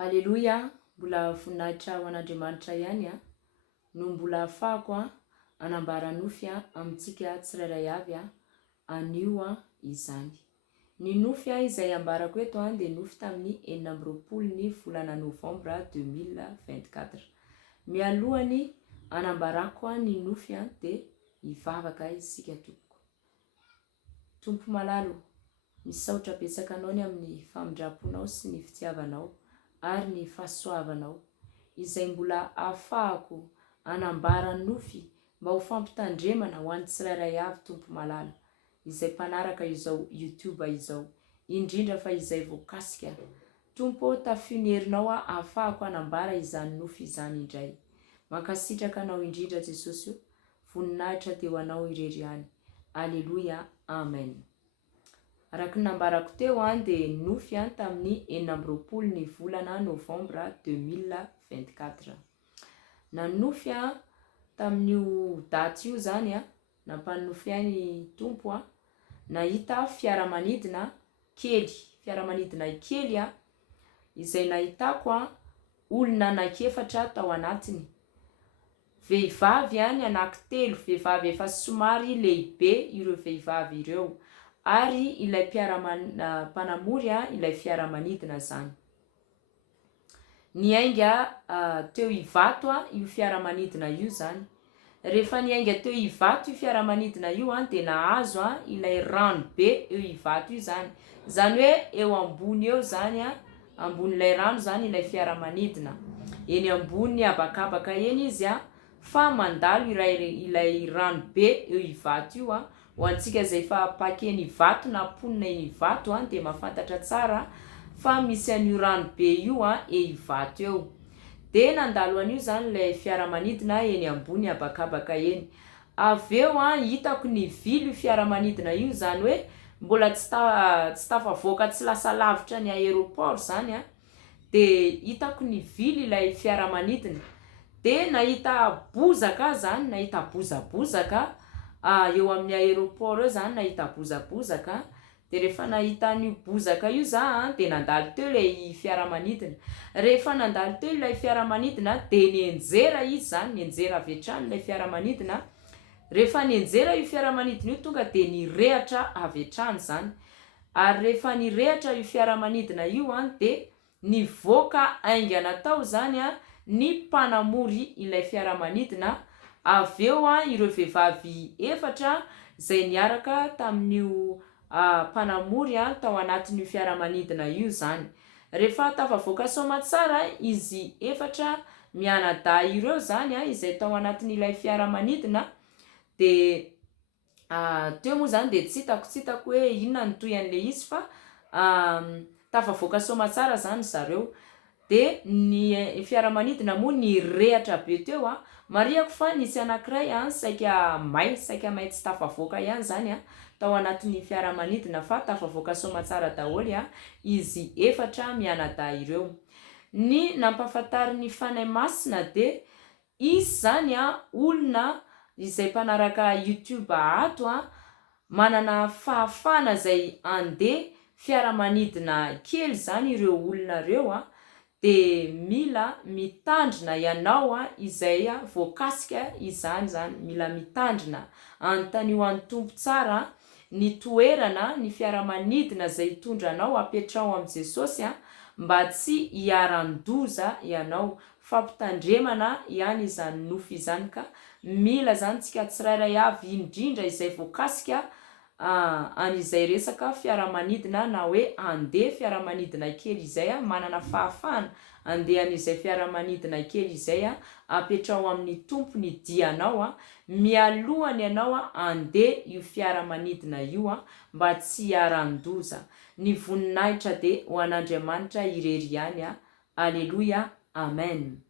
Aleloia, mbola voninahitra ho an'Andriamanitra ihany no mbola ahafahako anambara nofy amintsika tsirairay avy anio izany. Ny nofy izay ambarako eto dia nofy tamin'ny 4 volana Novambra 2024. Mialohany anambarako ny nofy dia hivavaka isika tompoko. Tompo malalo, misaotra betsaka anao ny amin'ny famindraponao sy ny fitiavanao ary ny fahasoavanao izay mbola ahafahako anambara nofy mba ho fampitandremana ho an'ny tsirairay avy tompo malala izay mpanaraka izao YouTube izao, indrindra fa izay voakasika. Tompo tafio ny herinao ahafahako anambara izany nofy izany indray. Mankasitraka anao indrindra Jesosy, voninahitra teo anao irery ihany. Aleluia, amen. Araka ny nambarako teo dia nofy tamin'ny 4 volana Novambra 2024. Na nofy tamin'io daty io zany nampanofy ny tompo nahita fiaramanidina kely izay nahitako olona anankefatra tao anatiny. Vehivavy anankitelo, vehivavy efa somary lehibe ireo vehivavy ireo, ary ilay mpanamory ilay fiaramanidina zany. Niainga teo hivato io fiaramanidina io zany. Rehefa niainga teo hivato io fiaramanidina io dia nahazo ilay rano be eo hivato io zany. Zany hoe eo ambony eo zany, ambon'ilay rano zany ilay fiaramanidina. Eny ambony habakabaka eny izy fa mandalo ilay rano be eo hivato io ho antsika izay fa pakeny hivato na ponina eny hivato dia mahafantatra tsara fa misy an'io rano be io hivato eo. Dia nandalo an'io zany ilay fiaramanidina eny ambony habakabaka eny. Avy eo hitako ny vily io fiaramanidina io, zany hoe mbola tsy tafavoaka, tsy lasa lavitra ny aéroport zany dia hitako ny vily ilay fiaramanidina. Dia nahita bozaka zany, nahita bozabozaka eo amin'ny aéroport eo zany, nahita bozabozaka. Dia rehefa nahita an'io bozaka io za dia nandalo teo ilay fiaramanidina. Rehefa nandalo teo ilay fiaramanidina dia nienjera izy zany, nienjera avy hatrany ilay fiaramanidina. Rehefa nienjera io fiaramanidina io tonga dia nirehatra avy hatrany zany. Ary rehefa nirehatra io fiaramanidina io dia nivoaka aingana tao zany ny mpanamory ilay fiaramanidina. Avy eo ireo vehivavy efatra izay niaraka tamin'io mpanamory tao anatin'io fiaramanidina io zany. Rehefa tafavoaka soamatsara izy efatra mianadahy ireo zany izay tao anatin'ilay fiaramanidina dia teo moa zany dia tsy hitako hoe inona ny toy an'ilay izy fa tafavoaka soamatsara zany zareo. Dia ny fiaramanidina moa nirehatra be teo. Marihako fa nisy anankiray saika may tsy tafavoaka ihany zany tao anatin'ny fiaramanidina fa tafavoaka soamatsara daholo izy efatra mianadahy ireo. Ny nampahafantary ny fanahy masina dia izy zany olona izay mpanaraka YouTube ato manana fahafana izay andeha fiaramanidina kely zany ireo olona ireo dia mila mitandrina ianao izay voakasika izany zany. Mila mitandrina anontany an'ny tompo tsara ny toerana ny fiaramanidina izay hitondranao apetrao amin'i Jesosy mba tsy hiaran-doza ianao. Fampitandremana ihany izany nofy izany, ka mila zany tsika tsirairay avy indrindra izay voakasika an'izay resaka fiaramanidina na hoe andeha fiaramanidina kely izay manana fahafahana andeha an'izay fiaramanidina kely izay apetrao amin'ny tompony dianao mialohany ianao andeha io fiaramanidina io mba tsy hiaran-doza. Ny voninahitra dia ho an'Andriamanitra irery ihany. Aleloia, amen.